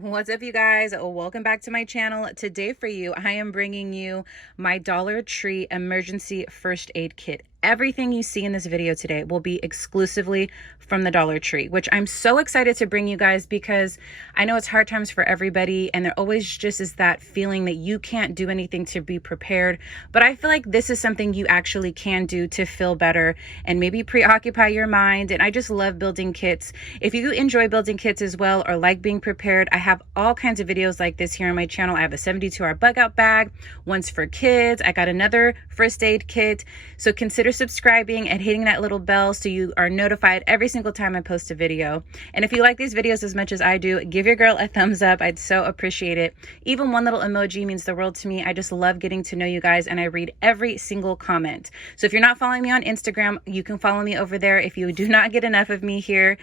What's up, you guys? Welcome back to my channel. Today for you, I am bringing you my Dollar Tree emergency first aid kit. Everything you see in this video today will be exclusively from the Dollar Tree, which I'm so excited to bring you guys because I know it's hard times for everybody, and there always just is that feeling that you can't do anything to be prepared. But I feel like this is something you actually can do to feel better and maybe preoccupy your mind. And I just love building kits. If you enjoy building kits as well or like being prepared, I have all kinds of videos like this here on my channel. I have a 72-hour bug out bag, one's for kids. I got another first aid kit. So consider subscribing and hitting that little bell so you are notified every single time I post a video. And if you like these videos as much as I do, give your girl a thumbs up. I'd so appreciate it. Even one little emoji means the world to me. I just love getting to know you guys, and I read every single comment. So if you're not following me on Instagram, you can follow me over there if you do not get enough of me here.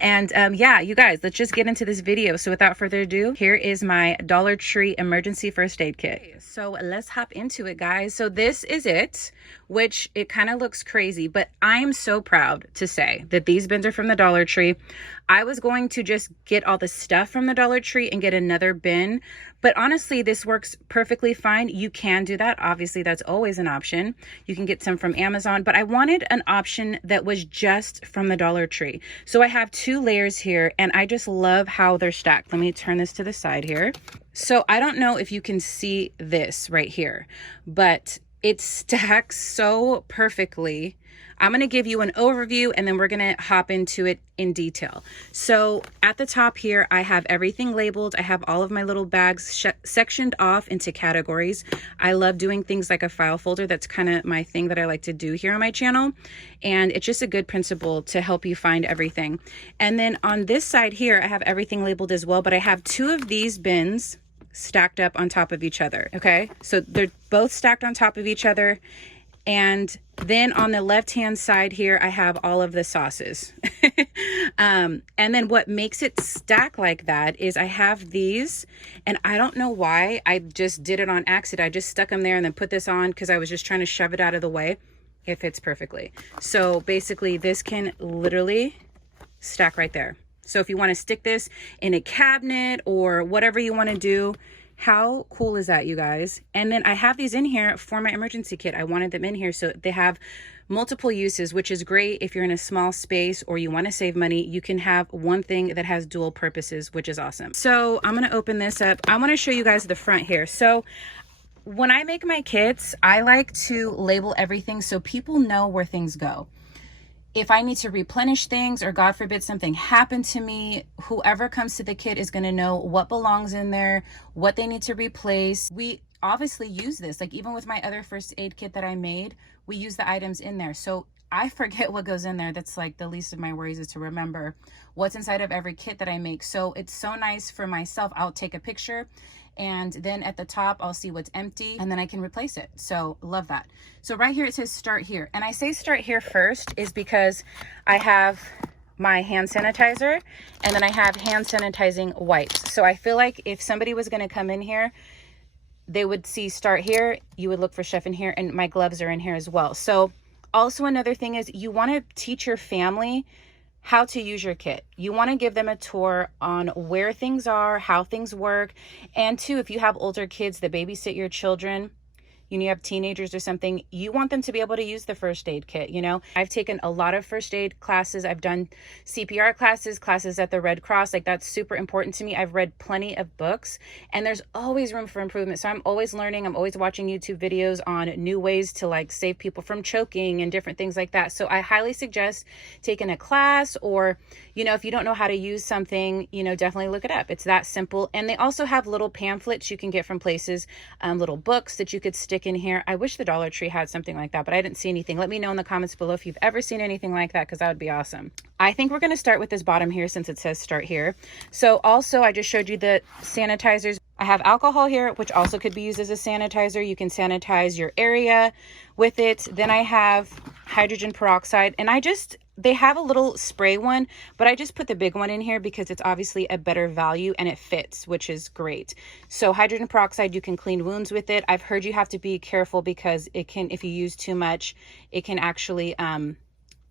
And yeah, you guys, let's just get into this video. So without further ado, here is my Dollar Tree emergency first aid kit. So let's hop into it, guys. So this is it, which it kind of looks crazy, but I'm so proud to say that these bins are from the Dollar Tree. I was going to just get all the stuff from the Dollar Tree and get another bin, but honestly, this works perfectly fine. You can do that. Obviously, that's always an option. You can get some from Amazon, but I wanted an option that was just from the Dollar Tree. So I have two layers here, and I just love how they're stacked. Let me turn this to the side here. So I don't know if you can see this right here, but it stacks so perfectly. I'm going to give you an overview and then we're going to hop into it in detail. So at the top here, I have everything labeled. I have all of my little bags sectioned off into categories. I love doing things like a file folder. That's kind of my thing that I like to do here on my channel. And it's just a good principle to help you find everything. And then on this side here, I have everything labeled as well, but I have two of these bins stacked up on top of each other. Okay, so they're both stacked on top of each other. And then on the left hand side here, I have all of the sauces. And then what makes it stack like that is I have these, and I don't know why, I just did it on accident. I just stuck them there and then put this on because I was just trying to shove it out of the way. It fits perfectly. So basically this can literally stack right there. So if you want to stick this in a cabinet or whatever you want to do, how cool is that, you guys? And then I have these in here for my emergency kit. I wanted them in here so they have multiple uses, which is great if you're in a small space or you want to save money. You can have one thing that has dual purposes, which is awesome. So I'm going to open this up. I want to show you guys the front here. So when I make my kits, I like to label everything so people know where things go. If I need to replenish things or God forbid something happened to me, whoever comes to the kit is going to know what belongs in there, what they need to replace. We obviously use this, like even with my other first aid kit that I made, we use the items in there. So I forget what goes in there. That's like the least of my worries, is to remember what's inside of every kit that I make. So it's so nice for myself. I'll take a picture and then at the top I'll see what's empty and then I can replace it. So love that. So right here it says start here, and I say start here first is because I have my hand sanitizer and then I have hand sanitizing wipes. So I feel like if somebody was going to come in here, they would see start here, you would look for stuff in here, and my gloves are in here as well. So also another thing is you want to teach your family how to use your kit. You want to give them a tour on where things are, how things work. And two, if you have older kids that babysit your children, you have teenagers or something, you want them to be able to use the first aid kit. You know, I've taken a lot of first aid classes. I've done CPR classes at the Red Cross. Like, that's super important to me. I've read plenty of books, and there's always room for improvement. So I'm always learning. I'm always watching YouTube videos on new ways to like save people from choking and different things like that. So I highly suggest taking a class, or, you know, if you don't know how to use something, you know, definitely look it up. It's that simple. And they also have little pamphlets you can get from places, little books that you could stick in here. I wish the Dollar Tree had something like that, but I didn't see anything. Let me know in the comments below if you've ever seen anything like that, because that would be awesome. I think we're going to start with this bottom here since it says start here. So also, I just showed you the sanitizers. I have alcohol here, which also could be used as a sanitizer. You can sanitize your area with it. Then I have hydrogen peroxide, and they have a little spray one, but I just put the big one in here because it's obviously a better value and it fits, which is great. So hydrogen peroxide, you can clean wounds with it. I've heard you have to be careful because it can, if you use too much, it can actually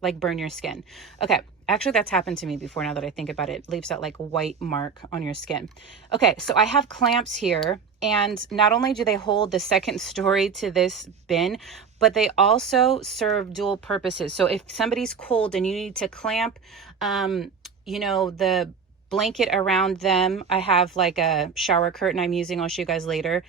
like burn your skin. Okay, actually that's happened to me before. Now that I think about it, it leaves that like white mark on your skin. Okay, so I have clamps here, and not only do they hold the second story to this bin, but they also serve dual purposes. So if somebody's cold and you need to clamp, you know, the blanket around them, I have like a shower curtain I'm using, I'll show you guys later,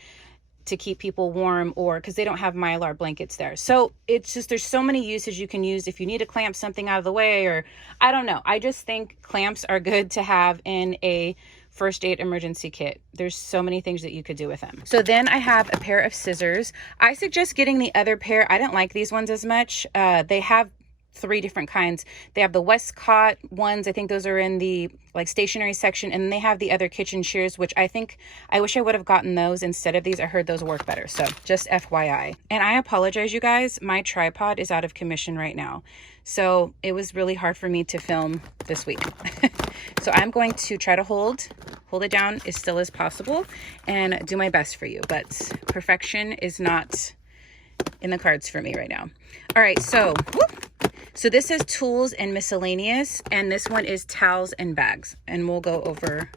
to keep people warm, or because they don't have Mylar blankets there. So it's just, there's so many uses you can use if you need to clamp something out of the way, or I don't know. I just think clamps are good to have in a first aid emergency kit. There's so many things that you could do with them. So then I have a pair of scissors. I suggest getting the other pair. I didn't like these ones as much. They have 3 different kinds. They have the Westcott ones. I think those are in the like stationery section, and they have the other kitchen shears, which I think I wish I would have gotten those instead of these. I heard those work better. So just FYI. And I apologize, you guys, my tripod is out of commission right now. So it was really hard for me to film this week. So I'm going to try to hold it down as still as possible and do my best for you, but perfection is not in the cards for me right now. All right, so so this is tools and miscellaneous, and this one is towels and bags, and we'll go over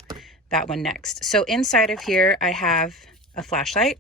that one next. So inside of here, I have a flashlight,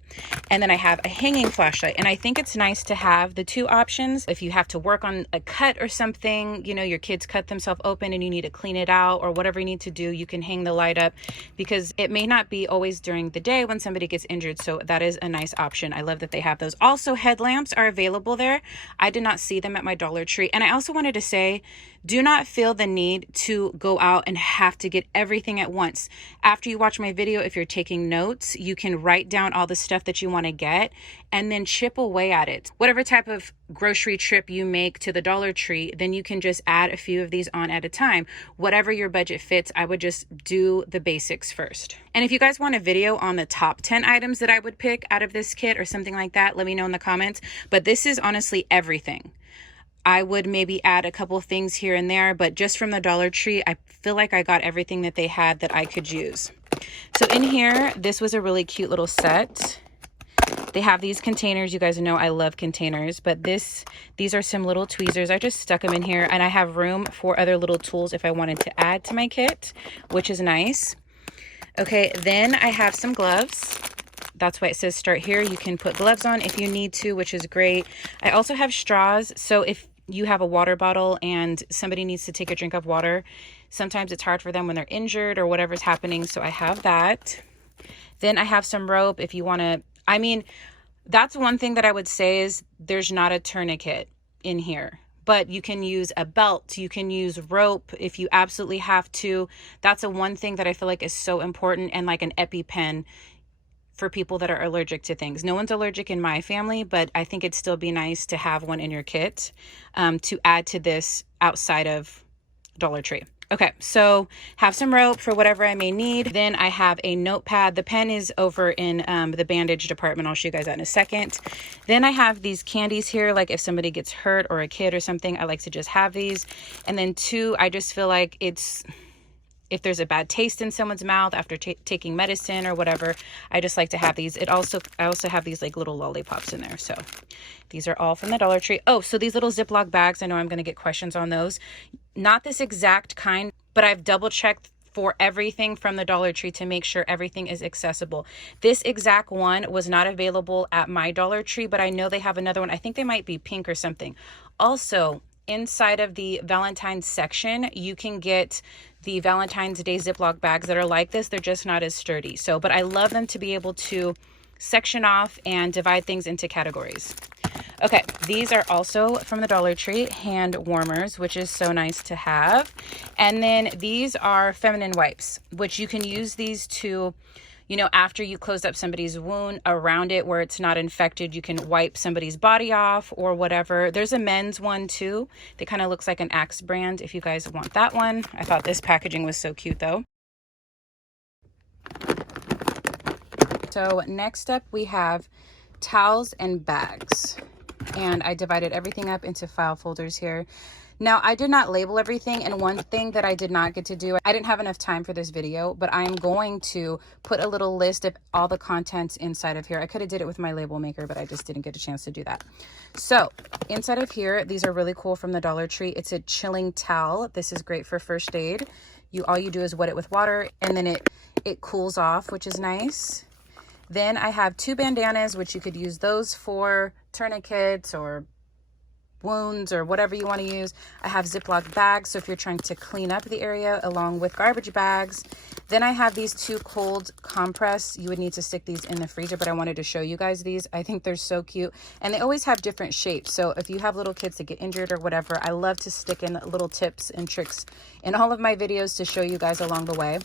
and then I have a hanging flashlight, and I think it's nice to have the 2 options. If you have to work on a cut or something, you know, your kids cut themselves open and you need to clean it out, or whatever you need to do, you can hang the light up, because it may not be always during the day when somebody gets injured. So that is a nice option. I love that they have those. Also, headlamps are available there. I did not see them at my Dollar Tree. And I also wanted to say, do not feel the need to go out and have to get everything at once. After you watch my video, if you're taking notes, you can write down all the stuff that you want to get and then chip away at it. Whatever type of grocery trip you make to the Dollar Tree, then you can just add a few of these on at a time. Whatever your budget fits, I would just do the basics first. And if you guys want a video on the top 10 items that I would pick out of this kit or something like that, let me know in the comments. But this is honestly everything. I would maybe add a couple things here and there, but just from the Dollar Tree, I feel like I got everything that they had that I could use. So in here, this was a really cute little set. They have these containers. You guys know I love containers, but these are some little tweezers. I just stuck them in here, and I have room for other little tools if I wanted to add to my kit, which is nice. Okay, then I have some gloves. That's why it says start here. You can put gloves on if you need to, which is great. I also have straws. So if you have a water bottle and somebody needs to take a drink of water, sometimes it's hard for them when they're injured or whatever's happening. So I have that. Then I have some rope if you want to, I mean, that's one thing that I would say is there's not a tourniquet in here, but you can use a belt, you can use rope if you absolutely have to. That's a one thing that I feel like is so important, and like an EpiPen for people that are allergic to things. No one's allergic in my family, but I think it'd still be nice to have one in your kit to add to this outside of Dollar Tree. Okay, so have some rope for whatever I may need. Then I have a notepad. The pen is over in the bandage department. I'll show you guys that in a second. Then I have these candies here, like if somebody gets hurt or a kid or something, I like to just have these. And then 2, I just feel like it's, if there's a bad taste in someone's mouth after taking medicine or whatever, I just like to have these. I also have these like little lollipops in there. So these are all from the Dollar Tree. Oh, so these little Ziploc bags, I know I'm going to get questions on those. Not this exact kind, but I've double checked for everything from the Dollar Tree to make sure everything is accessible. This exact one was not available at my Dollar Tree, but I know they have another one. I think they might be pink or something. Also, inside of the Valentine section, you can get the Valentine's Day Ziploc bags that are like this. They're just not as sturdy. So, but I love them to be able to section off and divide things into categories. Okay, these are also from the Dollar Tree, hand warmers, which is so nice to have. And then these are feminine wipes, which you can use these to, you know, after you close up somebody's wound around it where it's not infected, you can wipe somebody's body off or whatever. There's a men's one too. That kind of looks like an Axe brand if you guys want that one. I thought this packaging was so cute though. So next up we have towels and bags. and I divided everything up into file folders here. Now, I did not label everything, and one thing that I did not get to do, I didn't have enough time for this video, but I'm going to put a little list of all the contents inside of here. I could have did it with my label maker, but I just didn't get a chance to do that. So inside of here, these are really cool from the Dollar Tree. It's a chilling towel. This is great for first aid. All you do is wet it with water, and then it cools off, which is nice. Then I have 2 bandanas, which you could use those for tourniquets or wounds or whatever you want to use. I have Ziploc bags, so if you're trying to clean up the area, along with garbage bags. Then I have these 2 cold compress. You would need to stick these in the freezer, but I wanted to show you guys these. I think they're so cute, and they always have different shapes. So if you have little kids that get injured or whatever, I love to stick in little tips and tricks in all of my videos to show you guys along the way.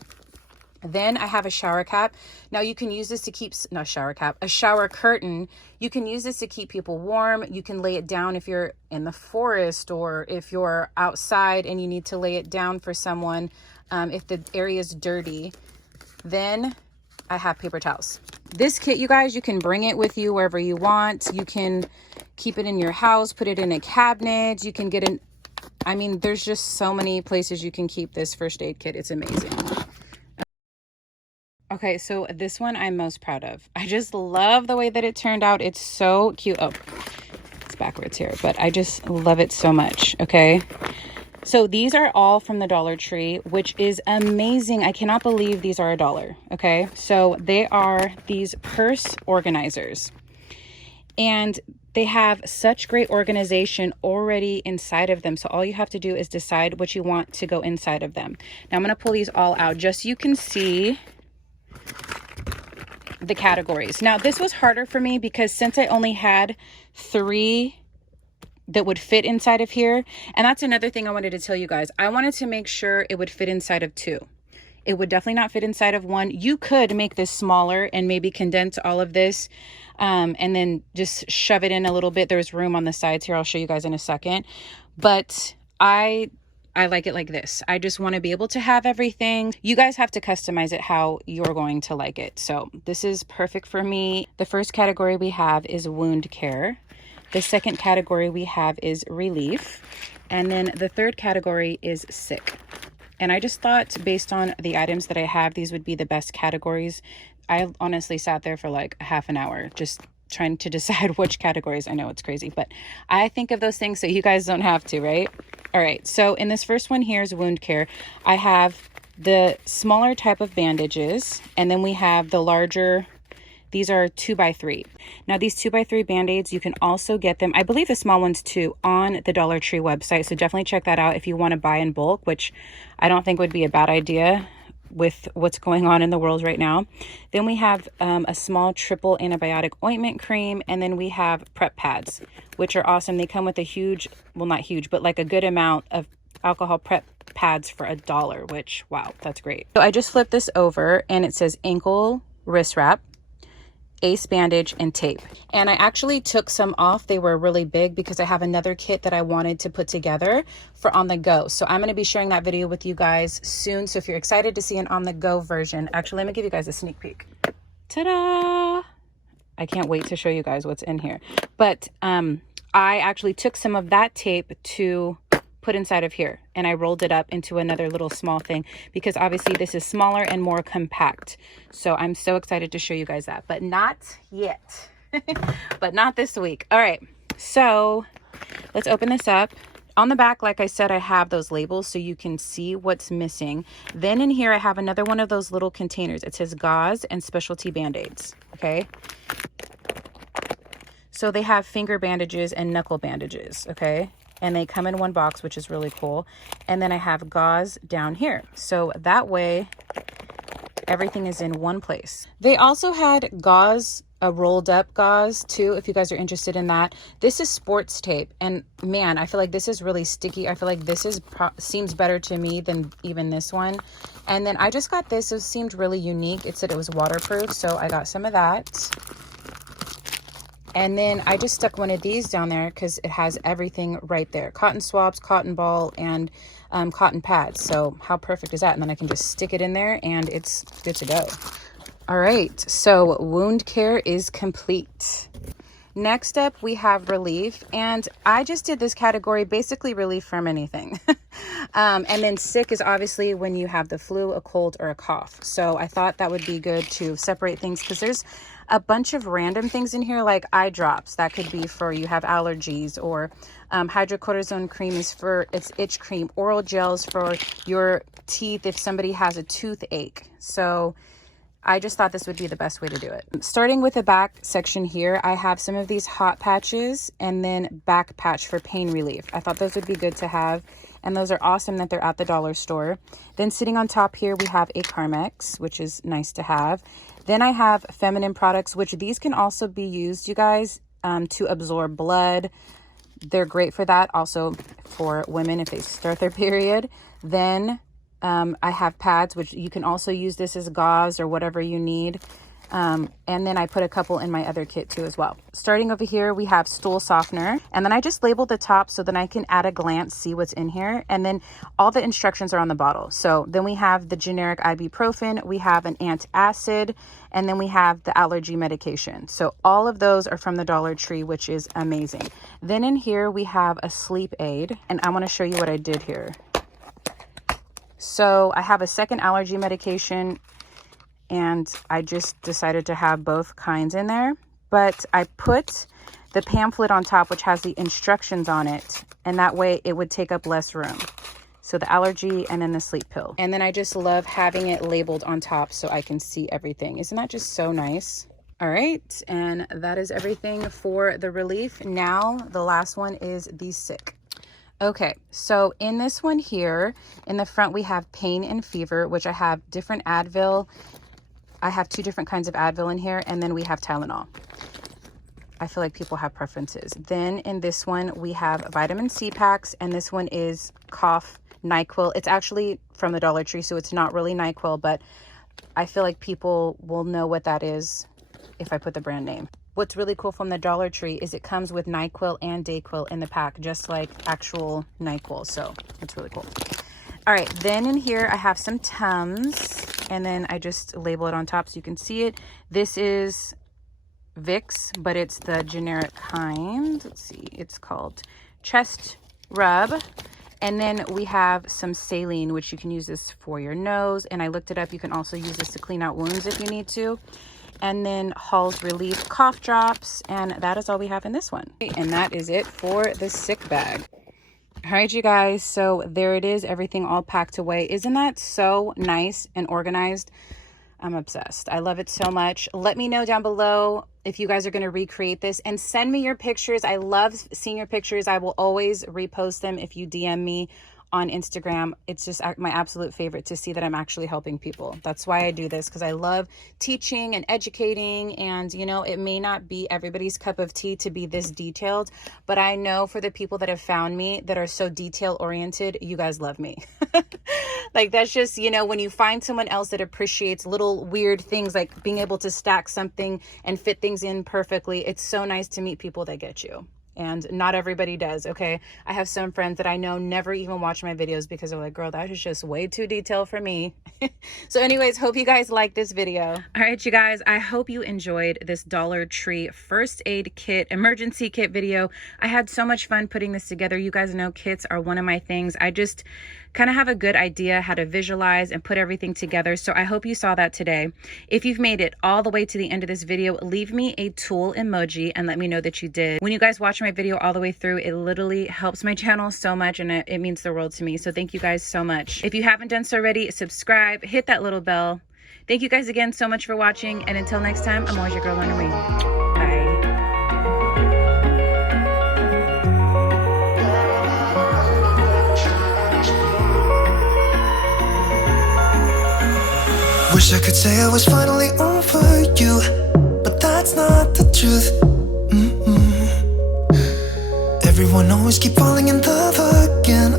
Then I have a shower cap. Now you can use this to keep, not shower cap, a shower curtain. You can use this to keep people warm. You can lay it down if you're in the forest or if you're outside and you need to lay it down for someone if the area is dirty. Then I have paper towels. This kit, you guys, you can bring it with you wherever you want. You can keep it in your house, put it in a cabinet. You can get I mean, there's just so many places you can keep this first aid kit. It's amazing. Okay, so this one I'm most proud of. I just love the way that it turned out. It's so cute. Oh, it's backwards here, but I just love it so much, okay? So these are all from the Dollar Tree, which is amazing. I cannot believe these are $1, okay? So they are these purse organizers. And they have such great organization already inside of them. So all you have to do is decide what you want to go inside of them. Now I'm gonna pull these all out just so you can see the categories. Now this was harder for me because since I only had 3 that would fit inside of here, and that's another thing I wanted to tell you guys. I wanted to make sure it would fit inside of 2. It would definitely not fit inside of 1. You could make this smaller and maybe condense all of this and then just shove it in a little bit. There's room on the sides here. I'll show you guys in a second, but I like it like this. I just want to be able to have everything. You guys have to customize it how you're going to like it. So this is perfect for me. The first category we have is wound care. The second category we have is relief. And then the third category is sick. And I just thought based on the items that I have, these would be the best categories. I honestly sat there for like a half an hour just trying to decide which categories. I know it's crazy, but I think of those things so you guys don't have to, right? All right, so in this first one here is wound care. I have the smaller type of bandages, and then we have the larger. These are 2x3. Now these 2x3 band-aids, you can also get them, I believe the small ones too, on the Dollar Tree website. So definitely check that out if you want to buy in bulk, which I don't think would be a bad idea with what's going on in the world right now. Then we have a small triple antibiotic ointment cream, and then we have prep pads, which are awesome. They come with a huge, well, not huge, but like a good amount of alcohol prep pads for $1, which, wow, that's great. So I just flipped this over and it says ankle wrist wrap, ace bandage, and tape. And I actually took some off. They were really big because I have another kit that I wanted to put together for on the go. So I'm going to be sharing that video with you guys soon. So if you're excited to see an on the go version, actually, let me give you guys a sneak peek. Ta-da! I can't wait to show you guys what's in here. But I actually took some of that tape to put inside of here, and I rolled it up into another little small thing because obviously this is smaller and more compact. So I'm so excited to show you guys that, but not yet. But not this week. All right, so let's open this up. On the back, like I said, I have those labels so you can see what's missing. Then in here I have another one of those little containers. It says gauze and specialty band-aids. Okay, so they have finger bandages and knuckle bandages. Okay, and they come in one box, which is really cool. And then I have gauze down here, so that way everything is in one place. They also had gauze, a rolled up gauze too, if you guys are interested in that. This is sports tape, and man, I feel like this is really sticky. I feel like this is seems better to me than even this one. And then I just got this. It seemed really unique. It said it was waterproof, so I got some of that. And then I just stuck one of these down there because it has everything right there. Cotton swabs, cotton ball, and cotton pads. So how perfect is that? And then I can just stick it in there and it's good to go. All right, so wound care is complete. Next up, we have relief, and I just did this category, basically relief from anything. And then sick is obviously when you have the flu, a cold, or a cough. So I thought that would be good to separate things because there's a bunch of random things in here, like eye drops. That could be for you have allergies, or hydrocortisone cream is for it's itch cream, oral gels for your teeth if somebody has a toothache. So I just thought this would be the best way to do it. Starting with the back section here, I have some of these hot patches and then back patch for pain relief. I thought those would be good to have, and those are awesome that they're at the dollar store. Then sitting on top here, we have a Carmex, which is nice to have. Then I have feminine products, which these can also be used, you guys, to absorb blood. They're great for that. Also for women if they start their period. Then I have pads, which you can also use this as gauze or whatever you need. And then I put a couple in my other kit too as well. Starting over here, we have Stool Softener. And then I just labeled the top so then I can at a glance see what's in here. And then all the instructions are on the bottle. So then we have the generic ibuprofen, we have an antacid, and then we have the allergy medication. So all of those are from the Dollar Tree, which is amazing. Then in here, we have a sleep aid. And I want to show you what I did here. So I have a second allergy medication, and I just decided to have both kinds in there, but I put the pamphlet on top, which has the instructions on it, and that way it would take up less room. So the allergy and then the sleep pill. And then I just love having it labeled on top so I can see everything. Isn't that just so nice? All right, and that is everything for the relief. Now the last one is the sick. Okay, so in this one here, in the front, we have pain and fever, which I have different Advil. I have 2 different kinds of Advil in here, and then we have Tylenol. I feel like people have preferences. Then in this one, we have vitamin C packs, and this one is cough NyQuil. It's actually from the Dollar Tree, so it's not really NyQuil, but I feel like people will know what that is if I put the brand name. What's really cool from the Dollar Tree is it comes with NyQuil and DayQuil in the pack, just like actual NyQuil. So it's really cool. All right, then in here I have some Tums, and then I just label it on top so you can see it. This is Vicks, but it's the generic kind. Let's see, it's called Chest Rub. And then we have some saline, which you can use this for your nose. And I looked it up. You can also use this to clean out wounds if you need to. And then Hall's Relief cough drops, and that is all we have in this one. And that is it for the sick bag. All right, you guys, so there it is, everything all packed away. Isn't that so nice and organized? I'm obsessed. I love it so much. Let me know down below if you guys are going to recreate this, and send me your pictures. I love seeing your pictures. I will always repost them if you DM me on Instagram. It's just my absolute favorite to see that I'm actually helping people. That's why I do this, because I love teaching and educating. And you know, it may not be everybody's cup of tea to be this detailed, but I know for the people that have found me that are so detail oriented, you guys love me. Like, that's just, you know, when you find someone else that appreciates little weird things, like being able to stack something and fit things in perfectly, it's so nice to meet people that get you. And not everybody does, okay? I have some friends that I know never even watch my videos because they're like, girl, that is just way too detailed for me. So anyways, hope you guys like this video. All right, you guys, I hope you enjoyed this Dollar Tree first aid kit, emergency kit video. I had so much fun putting this together. You guys know kits are one of my things. I just kind of have a good idea how to visualize and put everything together. So I hope you saw that today. If you've made it all the way to the end of this video, leave me a tool emoji and let me know that you did. When you guys watch my video all the way through, it literally helps my channel so much, and it means the world to me. So thank you guys so much. If you haven't done so already, subscribe, hit that little bell. Thank you guys again so much for watching, and until next time, I'm always your girl, Lorna. Bye. Wish I could say I was finally over you, but that's not the truth. Everyone always keep falling in love again.